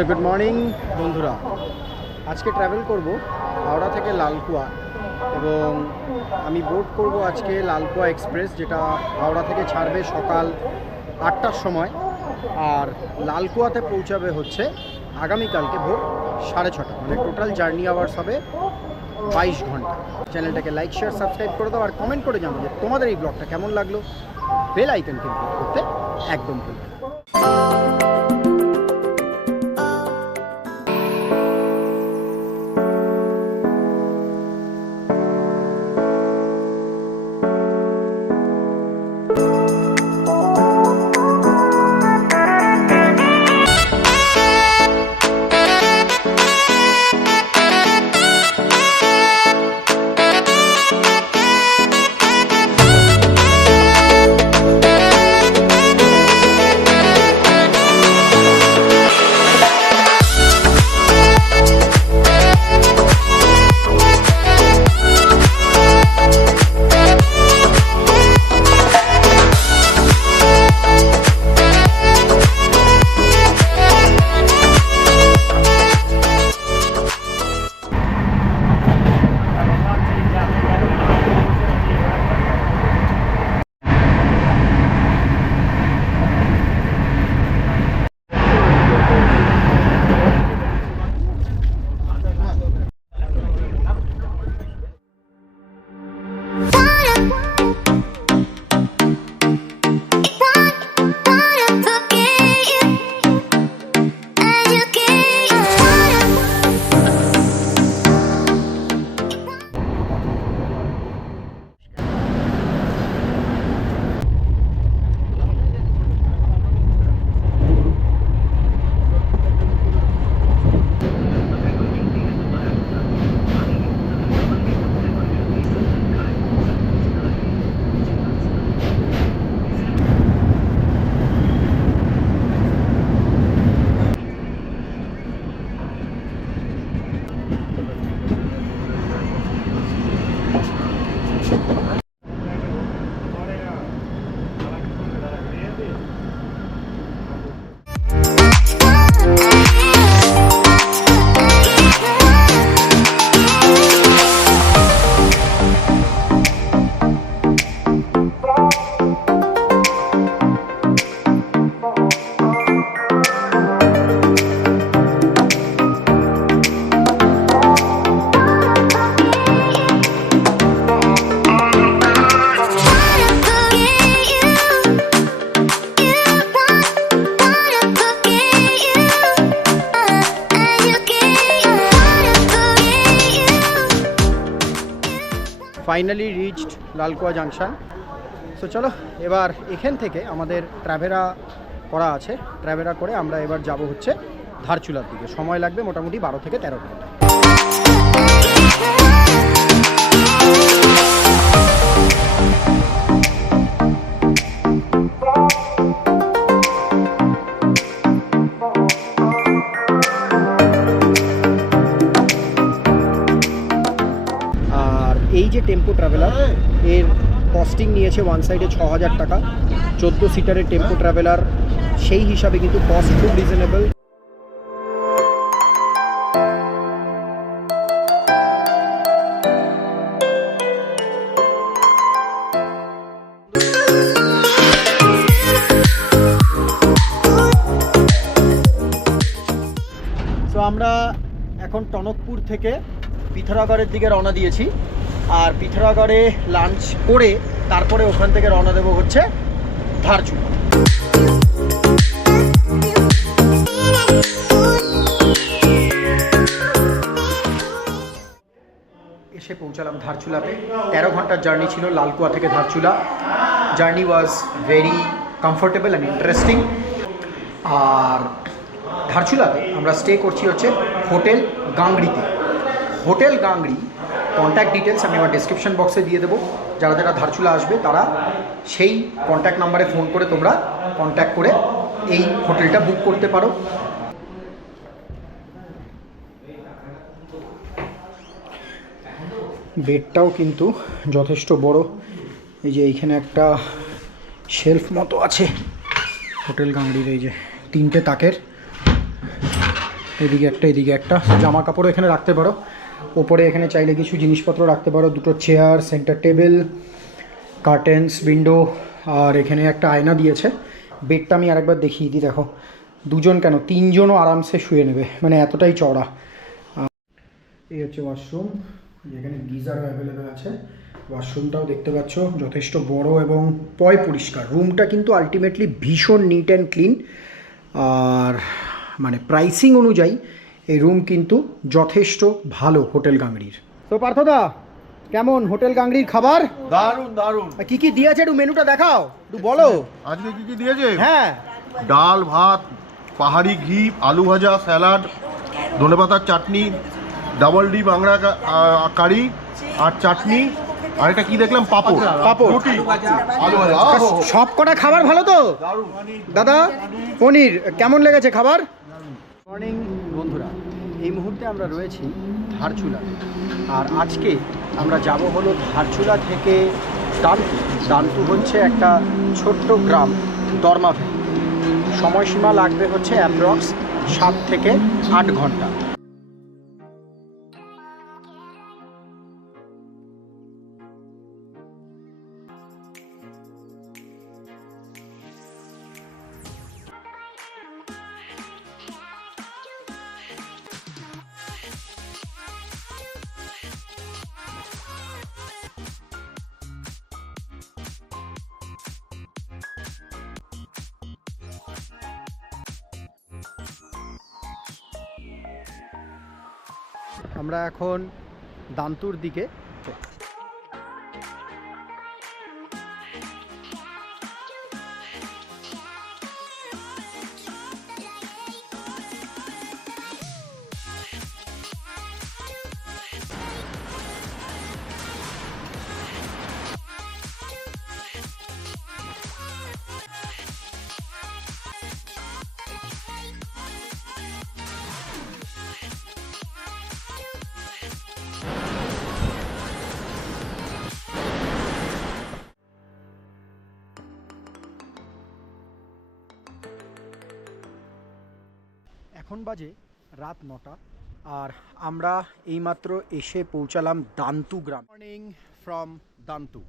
So good morning বন্ধুরা, আজকে travel করব হাওড়া থেকে লালকুয়া এবং আমি বোর্ড করব আজকে লালকুয়া এক্সপ্রেস, যেটা হাওড়া থেকে ছাড়বে সকাল 8টার সময় আর লালকুয়াতে পৌঁছাবে হচ্ছে আগামীকালকে ভোর 6:30, মানে টোটাল জার্নি আওয়ার্স হবে 22 ঘন্টা। চ্যানেলটাকে লাইক শেয়ার সাবস্ক্রাইব করে দাও আর কমেন্ট করে জানাও যে তোমাদের এই ব্লগটা কেমন লাগলো। বেল আইকনকে ক্লিক করতে একদম ভুলবে না। Finally reached Lalkuan junction. So চলো, এবার এখান থেকে আমাদের ট্রাভেরা করা আছে, ট্রাভেরা করে আমরা এবার যাব হচ্ছে ধারচুলার দিকে। সময় লাগবে মোটামুটি 12 থেকে 13 ঘন্টা। এই যে টেম্পো ট্রাভেলার, এর কস্টিং নিয়েছে ওয়ান সাইডে 6000 টাকা। 14 সিটারের টেম্পো ট্রাভেলার, সেই হিসাবে কিন্তু কস্ট খুব রিজনেবল। তো আমরা এখন টনকপুর থেকে পিথরাগড়ের দিকে রওনা দিয়েছি, আর পিথরাগড়ে লাঞ্চ করে তারপরে ওখান থেকে রওনা দেবো হচ্ছে ধারচুলা। এসে পৌঁছালাম ধারচুলাতে। 13 ঘন্টার জার্নি ছিল লালকুয়া থেকে Dharchula. Journey was very comfortable and interesting. আর ধারচুলাতে আমরা স্টে করছি হচ্ছে হোটেল গাংড়িতে। হোটেল গাংড়ি কন্ট্যাক্ট ডিটেলস আমি আমার ডেসক্রিপশন বক্সে দিয়ে দেবো। যারা যারা ধারচুলা আসবে তারা সেই কন্ট্যাক্ট নাম্বারে ফোন করে তোমরা কন্ট্যাক্ট করে এই হোটেলটা বুক করতে পারো। বেডটাও কিন্তু যথেষ্ট বড়। এই যে এইখানে একটা শেলফ মতো আছে হোটেল গাংড়ির, এই যে 3টে তাকের। এদিকে একটা জামা কাপড় এখানে রাখতে পারো। ওপরে এখানে চাইলে কিছু জিনিসপত্র রাখতে পারো, দুটো chair, center table, curtains, window, আর এখানে একটা আয়না দিয়েছে। বেডটা আমি আরেকবার দেখিয়ে দিই, দেখো দুজন কেন তিনজনও আরামসে শুয়ে নেবে, মানে এতটাই চওড়া। এই হচ্ছে ওয়াশরুম, যেখানে গিজারও অ্যাভেলেবেল আছে। ওয়াশরুমটাও দেখতে পাচ্ছ যথেষ্ট বড় এবং পরিষ্কার। রুমটা কিন্তু আলটিমেটলি ভীষণ নিট অ্যান্ড ক্লিন, আর মানে প্রাইসিং অনুযায়ী এই রুম কিন্তু যথেষ্ট ভালো হোটেল গাংড়ির। তো পার্থদা, কেমন হোটেল গাংড়ির খাবার? দারুন দারুন। কি কি দিয়েছে একটু মেনুটা দেখাও, একটু বলো। আজকে কি কি দিয়েছে? হ্যাঁ, ডাল, ভাত, পাহাড়ি ঘি, আলু ভাজা, স্যালাড, ধনেপাতার চাটনি, ডাবল ডি বাংলা কারি আর চাটনি, আর এটা কি দেখলাম, পাপড়, রুটি, আলু ভাজা। সব কটা খাবার ভালো তো? দাদা, পনির কেমন লেগেছে খাবার? মর্নিং বন্ধুরা, এই মুহূর্তে আমরা রয়েছি ধারচুলা, আর আজকে আমরা যাব হলো ধারচুলা থেকে দান্তু। দান্তু হচ্ছে একটা ছোট্ট গ্রাম দরমাভে। সময়সীমা লাগবে হচ্ছে অ্যাপ্রক্স 7 থেকে 8 ঘন্টা। আমরা এখন দান্তুর দিকে। এখন বাজে রাত 9টা, আর আমরা এইমাত্র এসে পৌঁছালাম দান্তু গ্রাম। Morning from দান্তু।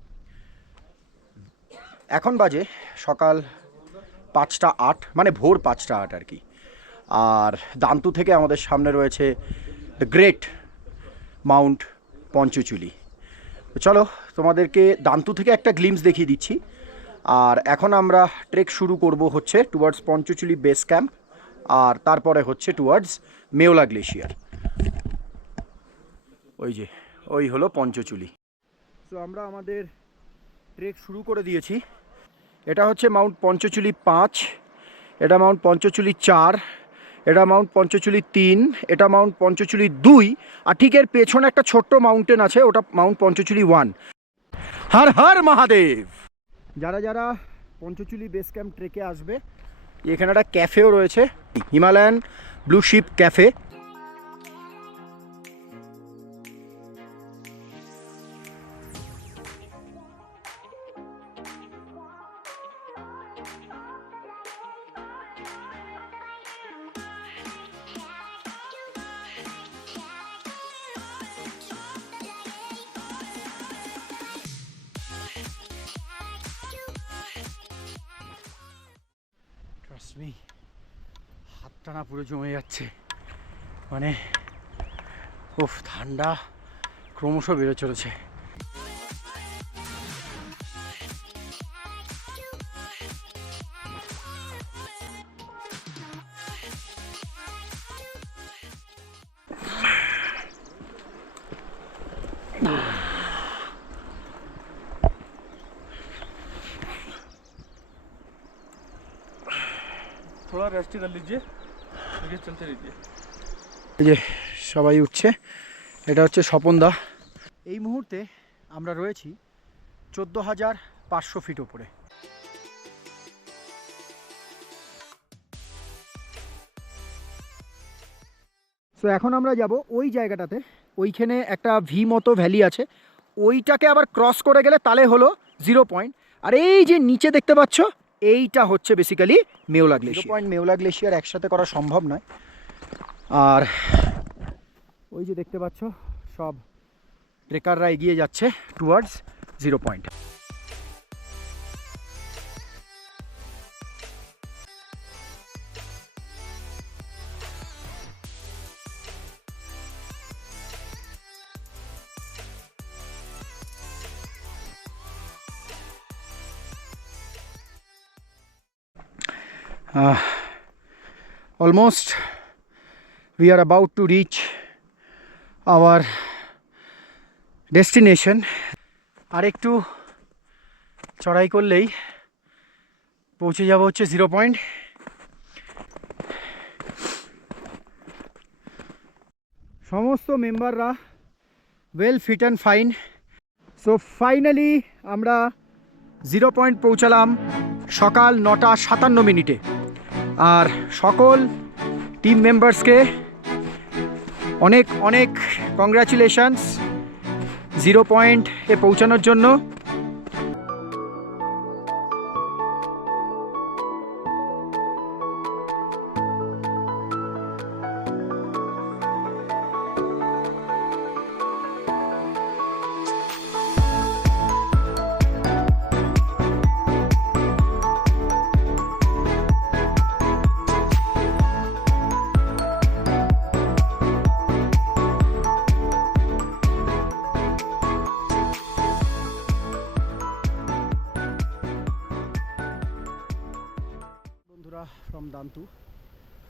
এখন বাজে সকাল 5টা 8, মানে ভোর 5টা 8 আর কি। আর দান্তু থেকে আমাদের সামনে রয়েছে দ্য গ্রেট মাউন্ট পঞ্চচুলি। চলো তোমাদেরকে দান্তু থেকে একটা গ্লিমস দেখিয়ে দিচ্ছি। আর এখন আমরা ট্রেক শুরু করব হচ্ছে টুয়ার্ডস পঞ্চচুলি বেস ক্যাম্প, আর তারপরে হচ্ছে টুয়ার্ডস মেওলা গ্লেশিয়ার। ওই হলো পঞ্চচুলি। তো আমরা আমাদের ট্রেক শুরু করে দিয়েছি। এটা হচ্ছে মাউন্ট পঞ্চচুলি 5, এটা মাউন্ট পঞ্চচুলি 4, এটা মাউন্ট পঞ্চচুলি 3, এটা মাউন্ট পঞ্চচুলি 2, আর ঠিক এর পেছনে একটা ছোট্ট মাউন্টেন আছে, ওটা মাউন্ট পঞ্চচুলি 1। হর হর মহাদেব। যারা যারা পঞ্চচুলি বেস ক্যাম্প ট্রেকে আসবে, এখানে একটা ক্যাফেও রয়েছে, হিমালয়ান ব্লু শিপ ক্যাফে। হাতটা না পুরো জমে যাচ্ছে, মানে উফ, ঠান্ডা ক্রমশ বেড়ে চলেছে। थोड़ा रेस्ट कर लीजिए, आगे चलते रहिए। এই যে সবাই উঠছে, এটা হচ্ছে স্বপনদা। এই মুহূর্তে আমরা রয়েছি 14,500 ফিট ওপরে। তো এখন আমরা যাব ওই জায়গাটাতে, ওইখানে একটা ভি মতো ভ্যালি আছে, ওইটাকে আবার ক্রস করে গেলে তাহলে হলো 0 পয়েন্ট। আর এই যে নিচে দেখতে পাচ্ছ, এইটা হচ্ছে বেসিক্যালি মেওলা গ্লেশিয়ার। 0 পয়েন্ট মেওলা গ্লেশিয়ার একসাথে করা সম্ভব নয়, আর ওই যে দেখতে পাচ্ছ সব ট্রেকাররা এগিয়ে যাচ্ছে towards 0 point. Almost we are about to reach our destination. আর একটু চড়াই করলেই পৌঁছে যাব হচ্ছে 0 পয়েন্ট। সমস্ত মেম্বাররা well fit and fine. So finally আমরা 0 পয়েন্ট পৌঁছালাম সকাল 9:57 আর সকল টিম মেম্বার্সকে অনেক অনেক কংগ্রাচুলেশনস 0 পয়েন্টে পৌঁছানোর জন্য। বন্ধুরা ফ্রম দান্তু,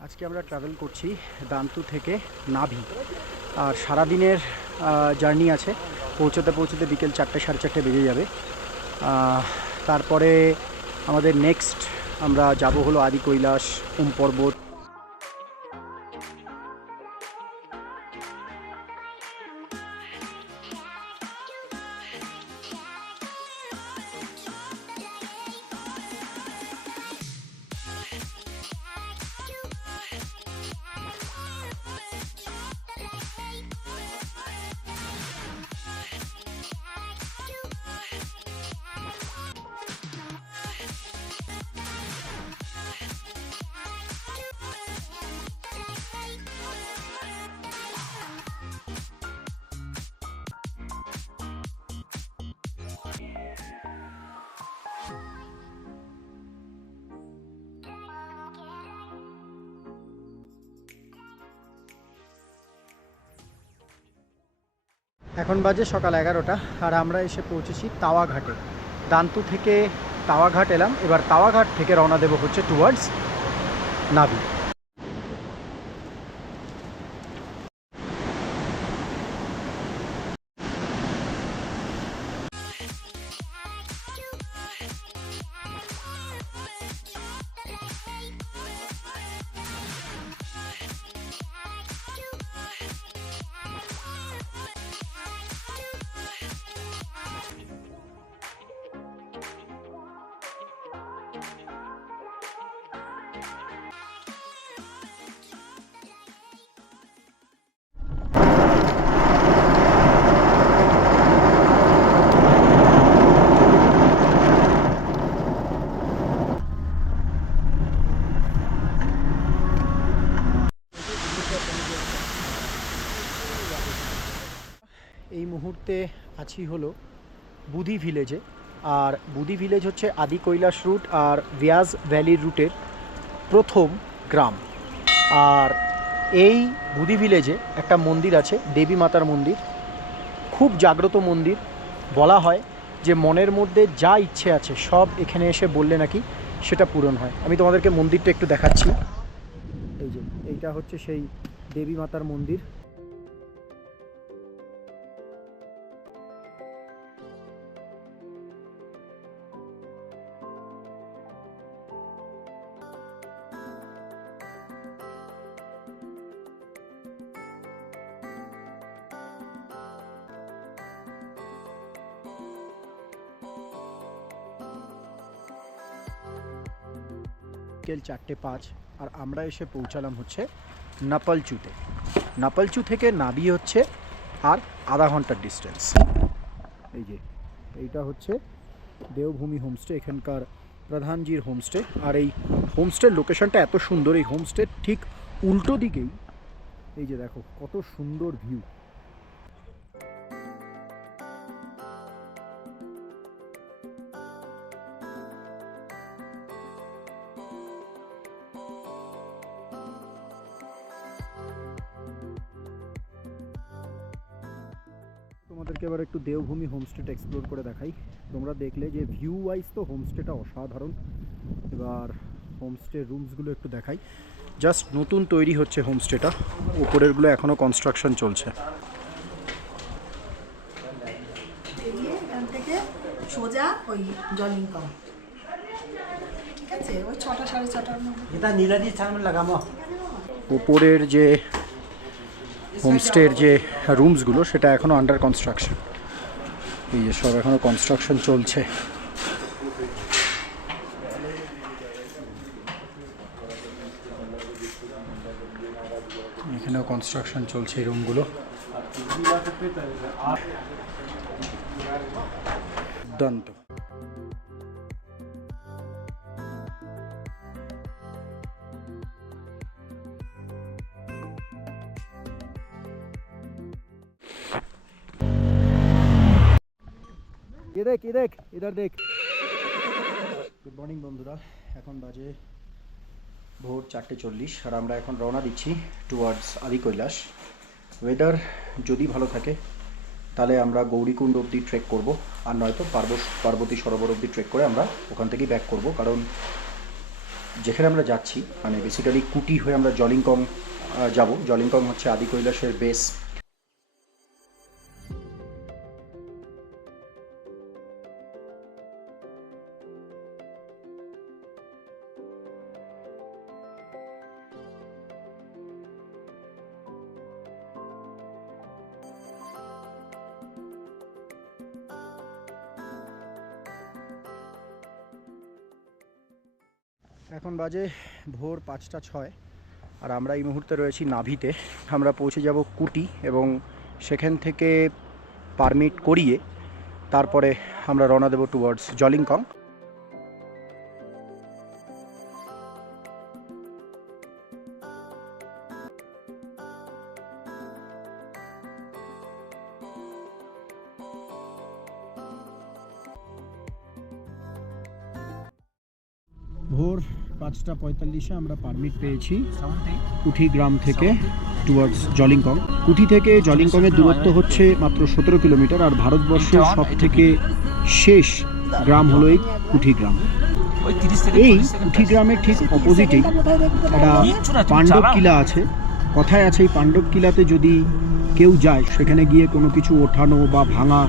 আজকে আমরা ট্রাভেল করছি দান্তু থেকে নাভি। আর সারাদিনের জার্নি আছে, পৌঁছতে পৌঁছতে বিকেল 4টে 4:30 বেজে যাবে। তারপরে আমাদের নেক্সট আমরা যাব হলো আদি কৈলাস, ওম পর্বত। এখন বাজে সকাল 11টা আর আমরা এসে পৌঁছেছি তাওয়াঘাটে। দান্তু থেকে তাওয়াঘাট এলাম, এবার তাওয়াঘাট থেকে রওনা দেব হচ্ছে টুয়ার্ডস নাভি। এই মুহূর্তে আছি হলো বুধি ভিলেজে। আর বুধি ভিলেজ হচ্ছে আদি কৈলাস রুট আর ভিয়াজ ভ্যালি রুটের প্রথম গ্রাম। আর এই বুধি ভিলেজে একটা মন্দির আছে, দেবী মাতার মন্দির, খুব জাগ্রত মন্দির। বলা হয় যে মনের মধ্যে যা ইচ্ছে আছে সব এখানে এসে বললে নাকি সেটা পূরণ হয়। আমি তোমাদেরকে মন্দিরটা একটু দেখাচ্ছি। এই যে এইটা হচ্ছে সেই দেবী মাতার মন্দির। বিকেল 4:05 আর আমরা এসে পৌঁছালাম হচ্ছে নাপালচুতে। নাপালচু থেকে নাভি হচ্ছে আর আধা ঘন্টার ডিস্টেন্স। এই যে এইটা হচ্ছে দেওভূমি হোমস্টে, এখানকার প্রধানজির হোমস্টে। আর এই হোমস্টের লোকেশনটা এত সুন্দর, এই হোমস্টের ঠিক উল্টো দিকেই এই যে দেখো কত সুন্দর ভিউ। তোমাদেরকে এবার একটু দেওভূমি হোমস্টেটা এক্সপ্লোর করে দেখাই। তোমরা দেখলে যে ভিউ ওয়াইজ তো হোমস্টেটা অসাধারণ। এবার হোমস্টের রুমসগুলো একটু দেখাই। জাস্ট নতুন তৈরি হচ্ছে হোমস্টেটা, উপরেরগুলো এখনও কনস্ট্রাকশন চলছে। এখান থেকে সোজা ওই জলিংকং, ঠিক আছে, ওই 6টা 6:30টার মধ্যে। উপরের যে হোমস্টের যে রুমসগুলো সেটা এখনও আন্ডার কনস্ট্রাকশন। এই যে সব এখনও কনস্ট্রাকশন চলছে। এখানেও কনস্ট্রাকশন চলছে এই রুমগুলো। দুর্দান্ত। ये देख इधर देख। গুড মর্নিং বন্ধুরা, এখন বাজে ভোর 4:40 আর আমরা এখন রওনা দিচ্ছি টুয়ার্ডস আদি কৈলাস। ওয়েদার যদি ভালো থাকে তাহলে আমরা গৌরীকুণ্ড অবধি ট্রেক করব, আর নয়তো পার্বতী সরোবর অবধি ট্রেক করে আমরা ওখান থেকেই ব্যাক করব। কারণ যেখানে আমরা যাচ্ছি মানে বেসিক্যালি কুটি হয়ে আমরা জলিংকং যাব। জলিংকং হচ্ছে আদি কৈলাসের বেস। এখন বাজে ভোর 5:06 আর আমরা এই মুহূর্তে রয়েছি নাভিতে। আমরা পৌঁছে যাব কুটি এবং সেখান থেকে পারমিট করিয়ে তারপরে আমরা রওনা দেব টুয়ার্ডস জলিংকং। ভোর 5:45 আমরা পারমিট পেয়েছি কুঠি গ্রাম থেকে টুয়ার্ডস জলিংকং। কুঠি থেকে জলিংকংয়ের দূরত্ব হচ্ছে মাত্র 17 কিলোমিটার। আর ভারতবর্ষের সব থেকে শেষ গ্রাম হলো এই কুঠি গ্রাম। এই কুঠি গ্রামের ঠিক অপোজিটেই একটা পাণ্ডব কিলা আছে। কথায় আছে এই পাণ্ডব কিলাতে যদি কেউ যায় সেখানে গিয়ে কোনো কিছু ওঠানো বা ভাঙা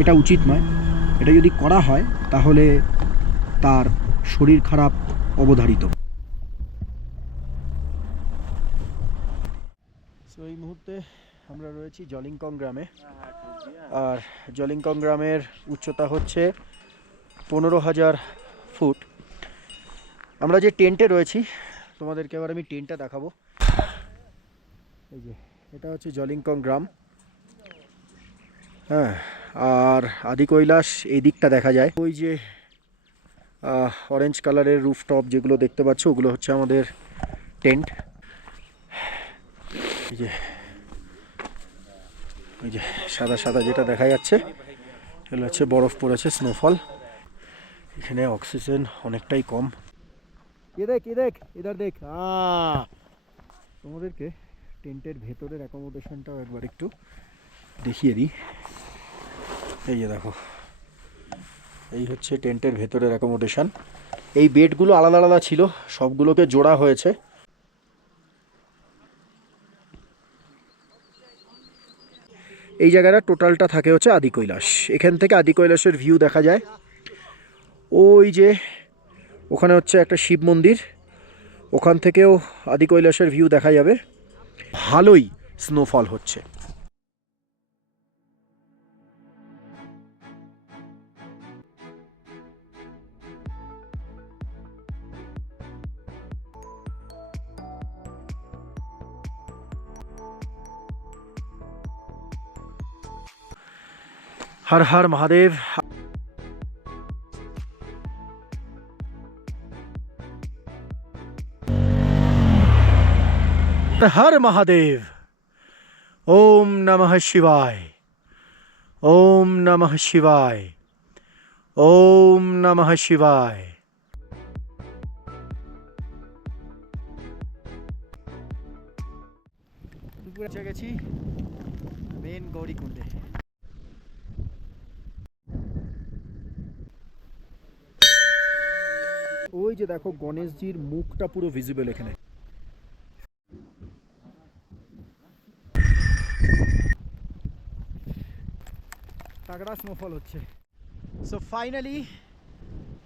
এটা উচিত নয়। এটা যদি করা হয় তাহলে তার শরীর খারাপ অবধারিত। সো এই মুহূর্তে আমরা রয়েছি জলিংকং গ্রামে। আর জলিংকং গ্রামের উচ্চতা হচ্ছে 15,000 ফুট। আমরা যে টেন্টে রয়েছি তোমাদেরকে এবার আমি টেন্টটা দেখাবো। এই যে এটা হচ্ছে জলিংকং গ্রাম। হ্যাঁ, আর আদি কৈলাস এই দিকটা দেখা যায়। ওই যে অরেঞ্জ কালারের রুফটপ যেগুলো দেখতে পাচ্ছ ওগুলো হচ্ছে আমাদের টেন্ট। এই যে সাদা সাদা যেটা দেখা যাচ্ছে এগুলো হচ্ছে বরফ পড়েছে, স্নোফল। এখানে অক্সিজেন অনেকটাই কম। ইধার দেখ। তোমাদেরকে টেন্টের ভেতরের অ্যাকোমোডেশনটাও একবার একটু দেখিয়ে দিই। এই যে দেখো, এই হচ্ছে টেন্টের ভেতরের অ্যাকোমোডেশন। এই বেডগুলো আলাদা আলাদা ছিল, সবগুলোকে জোড়া হয়েছে। এই জায়গাটা টোটালটা থাকে হচ্ছে আদি কৈলাস। এখান থেকে আদি কৈলাসের ভিউ দেখা যায়। ওই যে ওখানে হচ্ছে একটা শিব মন্দির, ওখান থেকেও আদি কৈলাসের ভিউ দেখা যাবে। ভালোই স্নোফল হচ্ছে। हर हर महादेव। हर महादेव। ওম নমঃ শিবায়, ওম নমঃ শিবায়, ওম নমঃ শিবায়। পৌঁছে গেছি মেন গৌরীকুণ্ডে। ওই যে দেখো গণেশজির মুখটা পুরো ভিজিবল এখানে। তাগড়া স্নোফল হচ্ছে। সো ফাইনালি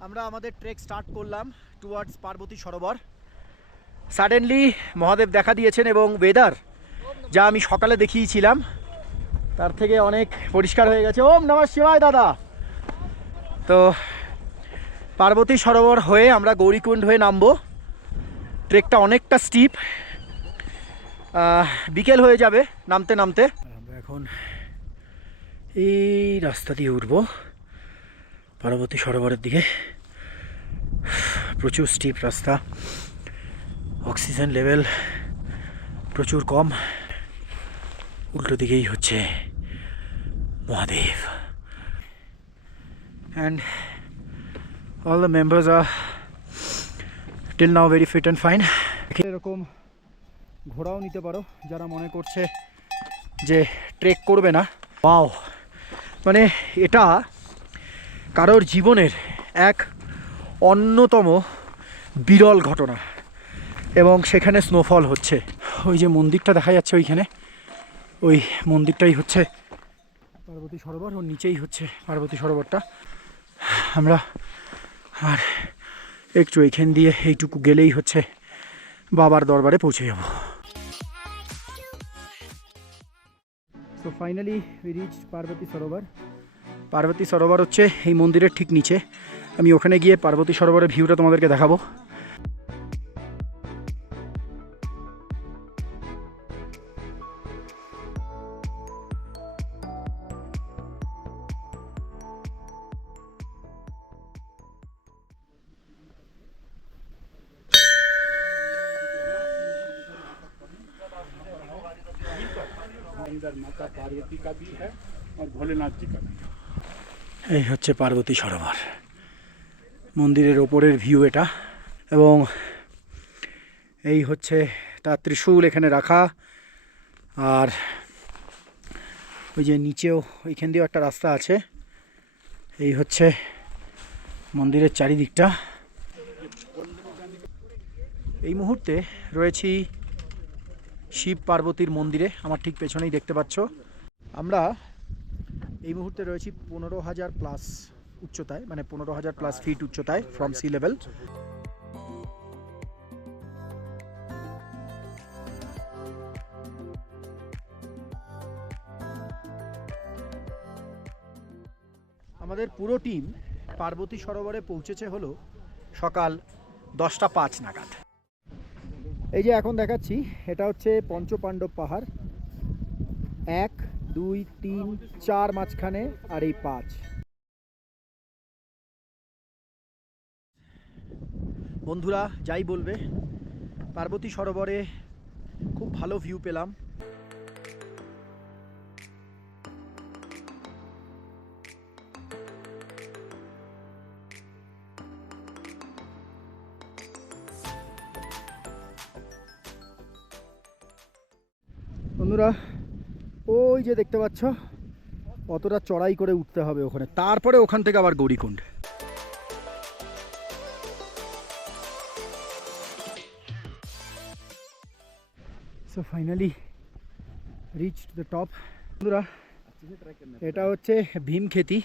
আমরা আমাদের ট্রেক স্টার্ট করলাম টুয়ার্ডস পার্বতী সরোবর। সাডেনলি মহাদেব দেখা দিয়েছেন এবং ওয়েদার যা আমি সকালে দেখিয়েছিলাম তার থেকে অনেক পরিষ্কার হয়ে গেছে। ওম নমঃ শিবায় দাদা। তো পার্বতী সরোবর হয়ে আমরা গৌরীকুণ্ড হয়ে নামবো। ট্রেকটা অনেকটা স্টিপ, বিকেল হয়ে যাবে নামতে নামতে। আমরা এখন এই রাস্তা দিয়ে উঠবো পার্বতী সরোবরের দিকে। প্রচুর স্টিপ রাস্তা, অক্সিজেন লেভেল প্রচুর কম। উল্টো দিকেই হচ্ছে Mahadev. And all the members are till now very fit and fine. এরকম ঘোড়াও নিতে পারো যারা মনে করছে যে ট্রেক করবে না। ওয়াও, মানে এটা কারোর জীবনের এক অন্যতম বিরল ঘটনা এবং সেখানে স্নোফল হচ্ছে। ওই যে মন্দিরটা দেখা যাচ্ছে ওইখানে, ওই মন্দিরটাই হচ্ছে পার্বতী সরোবর, ওর নিচেই হচ্ছে পার্বতী সরোবরটা। আমরা আর একটু এইখান দিয়ে এইটুকু গেলেই হচ্ছে বাবার দরবারে পৌঁছে যাব। So finally we reached Parvati Sarovar. Parvati Sarovar হচ্ছে এই মন্দিরের ঠিক নিচে। আমি ওখানে গিয়ে পার্বতী সরোবরের ভিউটা তোমাদেরকে দেখাবো। अंदर माता पार्वती का भी है और भोलेनाथ जी का भी। এই হচ্ছে পার্বতী সরোবর, মন্দিরের ওপরের ভিউ এটা। এবং এই হচ্ছে তার ত্রিশূল এখানে রাখা। আর ওই যে নিচেও ওইখান দিয়েও একটা রাস্তা আছে। এই হচ্ছে মন্দিরের চারিদিকটা। এই মুহূর্তে রয়েছি শিব পার্বতীর মন্দিরে, আমার ঠিক পেছনেই দেখতে পাচ্ছ। আমরা এই মুহূর্তে রয়েছি 15,000 প্লাস উচ্চতায়, মানে 15,000 প্লাস ফিট উচ্চতায় ফ্রম সি লেভেল। আমাদের পুরো টিম পার্বতী সরোবরে পৌঁছেছে হলো সকাল 10:05 নাগাদ। এই যে এখন দেখাচ্ছি এটা হচ্ছে পঞ্চপাণ্ডব পাহাড়, 1, 2, 3, 4 মাঝখানে আর এই 5। বন্ধুরা যাই বলবে, পার্বতী সরোবরে খুব ভালো ভিউ পেলাম। বন্ধুরা ওই যে দেখতে পাচ্ছ অতটা চড়াই করে উঠতে হবে ওখানে, তারপরে ওখান থেকে আবার Gaurikund. So finally reached the top. বন্ধুরা এটা হচ্ছে ভীমক্ষেতি।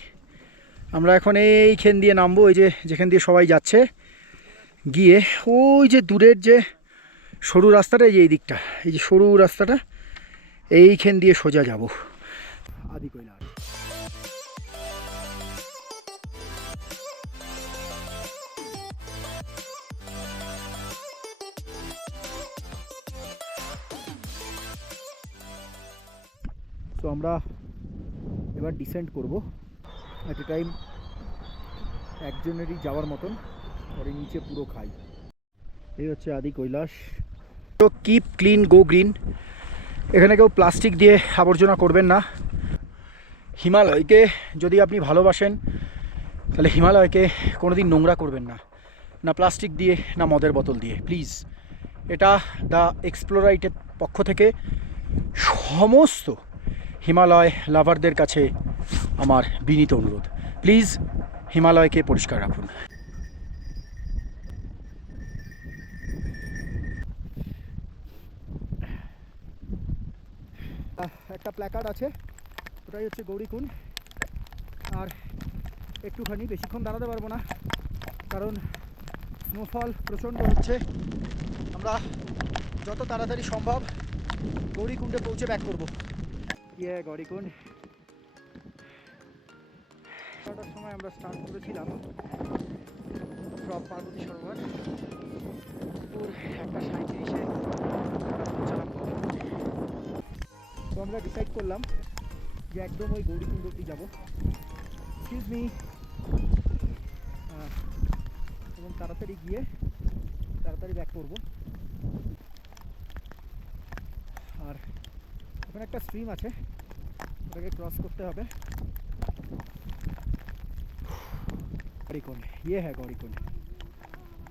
আমরা এখন এইখান দিয়ে নামবো, ওই যে যেখান দিয়ে সবাই যাচ্ছে, গিয়ে ওই যে দূরের যে সরু রাস্তাটা, এই যে এই দিকটা, এই যে সরু রাস্তাটা, এইখান দিয়ে সোজা যাব আদি কৈলাস। তো আমরা এবার ডিসেন্ড করব এট এ টাইম একজনেরই যাওয়ার মতন, পরে নিচে পুরো খাই। এই হচ্ছে আদি কৈলাস। তো কিপ ক্লিন গো গ্রিন, এখানে কেউ প্লাস্টিক দিয়ে আবর্জনা করবেন না। হিমালয়কে যদি আপনি ভালোবাসেন তাহলে হিমালয়কে কোনোদিন নোংরা করবেন না, না প্লাস্টিক দিয়ে না মদের বোতল দিয়ে, প্লিজ। এটা দ্য এক্সপ্লোরাইটের পক্ষ থেকে সমস্ত হিমালয় লাভারদের কাছে আমার বিনীত অনুরোধ, প্লিজ হিমালয়কে পরিষ্কার রাখুন। একটা প্ল্যাকার্ড আছে, ওটাই হচ্ছে গৌরীকুণ্ড। আর একটুখানি বেশিক্ষণ দাঁড়াতে পারবো না, কারণ স্নোফল প্রচণ্ড হচ্ছে। আমরা যত তাড়াতাড়ি সম্ভব গৌরীকুণ্ডে পৌঁছে ব্যাক করবো। গৌরীকুণ্ড ছটার সময় আমরা স্টার্ট করেছিলাম ফ্রম পার্বতী সরোবর, দুপুর 1:37-এ পৌঁছালাম। তো আমরা ডিসাইড করলাম যে একদম ওই গৌরীকুণ্ড অবধি যাবো, এক্সকিউজ মি, এবং তাড়াতাড়ি গিয়ে তাড়াতাড়ি ব্যাক করবো। আর ওখানে একটা স্ট্রিম আছে, ওটাকে ক্রস করতে হবে। गौरीकुंड, ये है गौरीकुंड।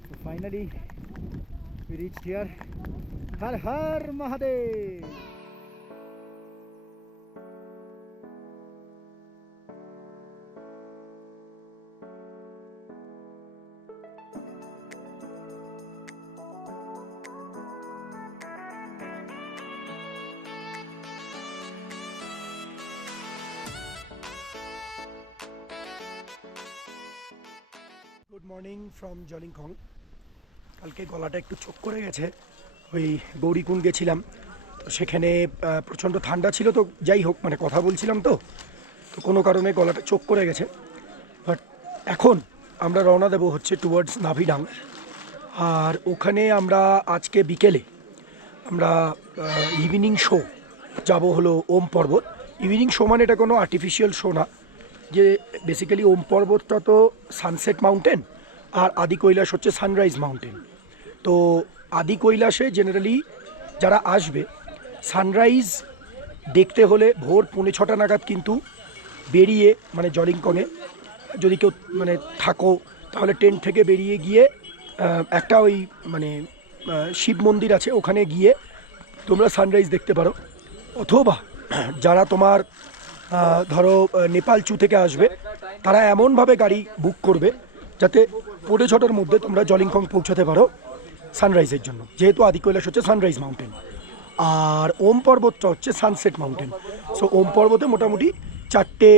तो फाइनली वी रीच्ड हियर। हर हर Mahadev. Good morning from Jolingkong. কালকে গলাটা একটু চোক করে গেছে, ওই গৌরীকুণ্ড গেছিলাম, তো সেখানে প্রচণ্ড ঠান্ডা ছিল, তো যাই হোক মানে কথা বলছিলাম তো কোনো কারণে গলাটা চোক করে গেছে। বাট এখন আমরা রওনা দেবো হচ্ছে টুয়ার্ডস নাভিডাং। আর ওখানে আমরা আজকে বিকেলে আমরা ইভিনিং শো যাব হলো ওম পর্বত। ইভিনিং শো মানে এটা কোনো আর্টিফিশিয়াল শো না, যে বেসিক্যালি ওম পর্বতটা তো সানসেট মাউন্টেন আর আদি কৈলাস হচ্ছে সানরাইজ মাউন্টেন। তো আদি কৈলাসে জেনারেলি যারা আসবে সানরাইজ দেখতে হলে ভোর 5:45 নাগাদ কিন্তু বেরিয়ে, মানে জলিংকংয়ে যদি কেউ মানে থাকো তাহলে টেন্ট থেকে বেরিয়ে গিয়ে একটা ওই মানে শিব মন্দির আছে, ওখানে গিয়ে তোমরা সানরাইজ দেখতে পারো। অথবা যারা তোমার ধরো নেপালচু থেকে আসবে তারা এমনভাবে গাড়ি বুক করবে যাতে 5:45-টার মধ্যে তোমরা জলিংকং পৌঁছাতে পারো সানরাইজের জন্য, যেহেতু আদি কৈলাস হচ্ছে সানরাইজ মাউন্টেন আর ওম পর্বতটা হচ্ছে সানসেট মাউন্টেন। সো ওম পর্বতে মোটামুটি 4টে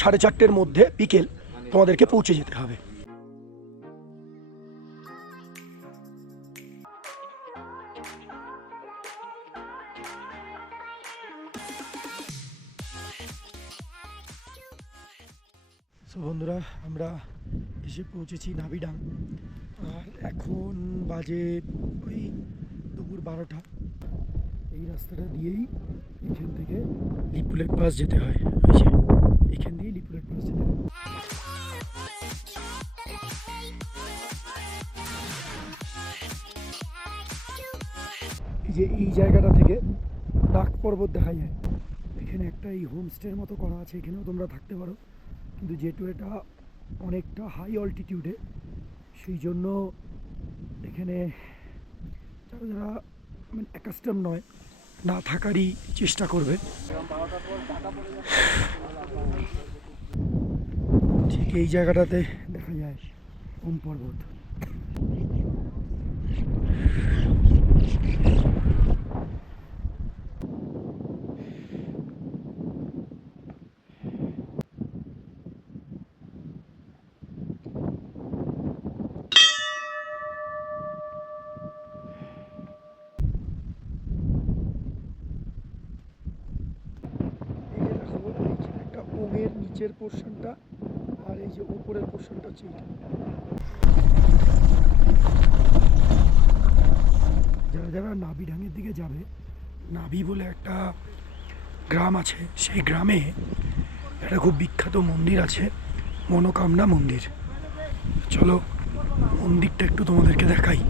4:30-এর মধ্যে বিকেল তোমাদেরকে পৌঁছে যেতে হবে। সো বন্ধুরা, আমরা এসে পৌঁছেছি নাভিডাং। আর এখন বাজে ওই দুপুর 12টা। এই রাস্তাটা দিয়েই এখান থেকে লিপুলেট পাস যেতে হয়, ওই যে এখান দিয়েই লিপুলেট পাস যেতে হয়। এই যে এই জায়গাটা থেকে ডাক পর্বত দেখা যায়। এখানে একটা এই হোমস্টের মতো করা আছে, এখানেও তোমরা থাকতে পারো, কিন্তু যেহেতু এটা অনেকটা হাই অল্টিটিউডে সেই জন্য এখানে যারা যারা মানে অ্যাকাস্টম নয় না থাকারই চেষ্টা করবে। ঠিক এই জায়গাটাতে দেখা যায় ওম পর্বত। ওমের নিচের পোর্শনটা আর এই যে উপরের পোর্শনটা হচ্ছে এটা। যারা যারা নাভিডাঙের দিকে যাবে, নাভি বলে একটা গ্রাম আছে, সেই গ্রামে একটা খুব বিখ্যাত মন্দির আছে, মনোকামনা মন্দির। চলো মন্দিরটা একটু তোমাদেরকে দেখাই।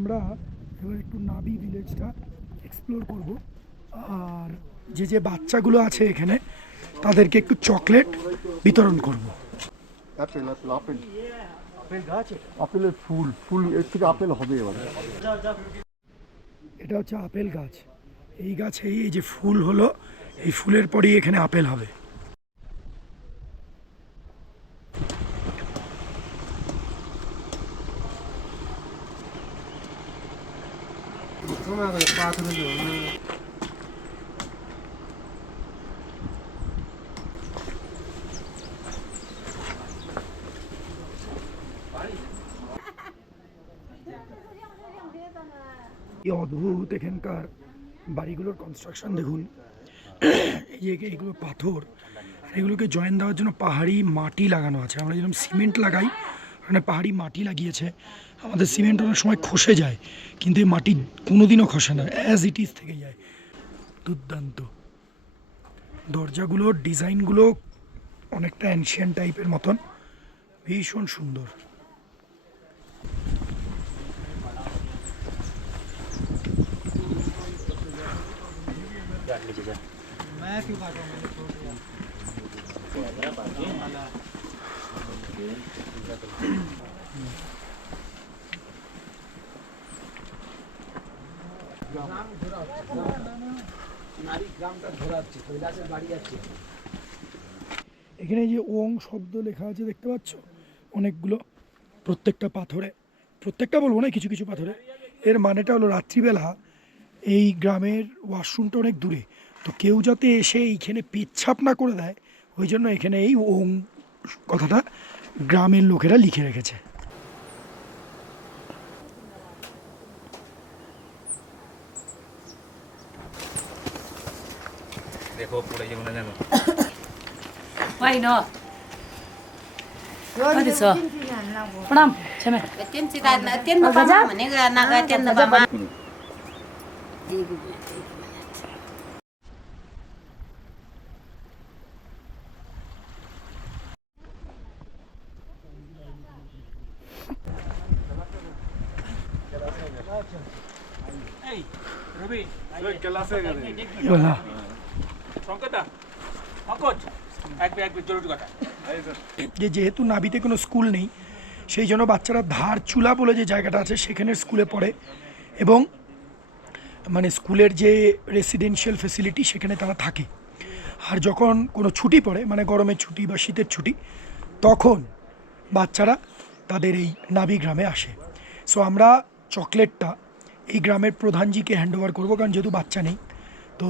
আমরা এবার একটু নাবি ভিলেজটা এক্সপ্লোর করব, আর যে যে বাচ্চাগুলো আছে এখানে তাদেরকে একটু চকলেট বিতরণ করব। আপেল আপেল আপেল আপেলের ফুল ফুল এর থেকে আপেল হবে এবারে। এটা হচ্ছে আপেল গাছ। এই গাছে এই যে ফুল হলো, এই ফুলের পরেই এখানে আপেল হবে। এই অদ্ভুত এখানকার বাড়িগুলোর কনস্ট্রাকশন দেখুন। এই যে এইগুলো পাথর, আর এগুলোকে জয়েন দেওয়ার জন্য পাহাড়ি মাটি লাগানো আছে। আমরা যেরকম সিমেন্ট লাগাই, ওখানে পাহাড়ি মাটি লাগিয়েছে। আমাদের সিমেন্ট অনেক সময় খসে যায়, কিন্তু এই মাটি কোনোদিনও খসে না, অ্যাজ ইট ইজ থেকে যায়। দুর্দান্ত। দরজাগুলোর ডিজাইনগুলো অনেকটা অ্যানশিয়ান টাইপের মতন, ভীষণ সুন্দর। এখানে যে ওং শব্দ লেখা আছে দেখতে পাচ্ছ অনেকগুলো, প্রত্যেকটা পাথরে, প্রত্যেকটা বলবো না, কিছু কিছু পাথরে। এর মানেটা হলো রাত্রিবেলা এই গ্রামের ওয়াশরুমটা অনেক দূরে, তো কেউ যাতে এসে এইখানে পেচ্ছাপ না করে দেয়, ওই জন্য এখানে এই ওং কথাটা গ্রামের লোকেরা লিখে রেখেছে। দেখো পড়ে যাবো না জানো। Why not? 어디서? प्रणाम छमे tiên chỉ là tiên mà ba mà nên là cái tiên là ba mà এই রবি ক্লাসে গেলে বলা সংকটা অকোচ এক জরুরি কথা। যেহেতু নাবিতে কোনো স্কুল নেই, সেই জন্য বাচ্চারা ধারচুলা বলে যে জায়গাটা আছে সেখানে স্কুলে পড়ে, এবং মানে স্কুলের যে রেসিডেন্সিয়াল ফেসিলিটি সেখানে তারা থাকে। আর যখন কোনো ছুটি পড়ে, মানে গরমের ছুটি বা শীতের ছুটি, তখন বাচ্চারা তাদের এই নাবি গ্রামে আসে। সো আমরা চকলেটটা এই গ্রামের প্রধানজিকে হ্যান্ড ওভার করবো, কারণ যেহেতু বাচ্চা নেই। তো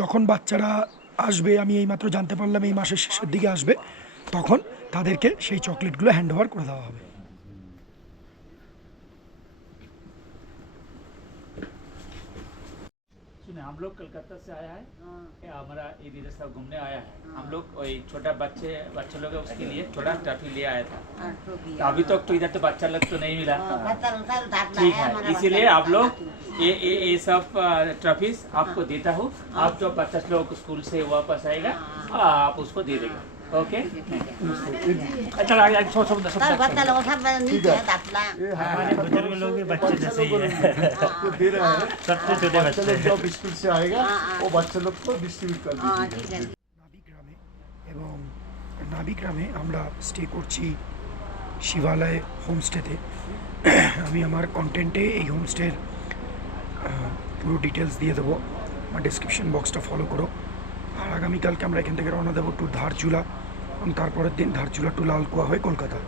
যখন বাচ্চারা আসবে, আমি এইমাত্র জানতে পারলাম এই মাসের শেষের দিকে আসবে, তখন তাদেরকে সেই চকলেটগুলো হ্যান্ড ওভার করে দেওয়া হবে। सुने हम लोग कलकत्ता से आया है, हमारा इधर सब घूमने आया है। हम लोग वही छोटा बच्चे लोग है उसके लिए छोटा ट्रॉफी ले आया था। तो अभी तक तो इधर तो बच्चा लोग तो नहीं मिला। ठीक है, इसीलिए आप लोग ये सब ट्रॉफीज आपको देता हूँ। आप जो बच्चा लोग स्कूल से वापस आएगा आप उसको दे देगा। ओके अच्छा बच्चा लोग सब नीचे दाप ला बुजुर्ग लोग भी बच्चे जैसे ही है। आपको दे रहे हैं, छोटे छोटे बच्चा लोग जो स्कूल से आएगा वो बच्चा लोग को डिस्ट्रीब्यूट कर दीजिए। নাবি গ্রামে, এবং নাবি গ্রামে আমরা স্টে করছি শিবালয় হোমস্টেতে। আমি আমার কন্টেন্টে এই হোমস্টের পুরো ডিটেলস দিয়ে দেবো, আমার ডিসক্রিপশন বক্সটা ফলো করো। আর আগামীকালকে আমরা এখান থেকে রওনা দেবো টু ধারচুলা, এবং তারপরের দিন ধারচুলা টু লালকুয়া হয়ে কলকাতা।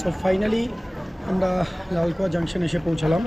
সো ফাইনালি আমরা লালকুয়া জাংশন এসে পৌঁছালাম।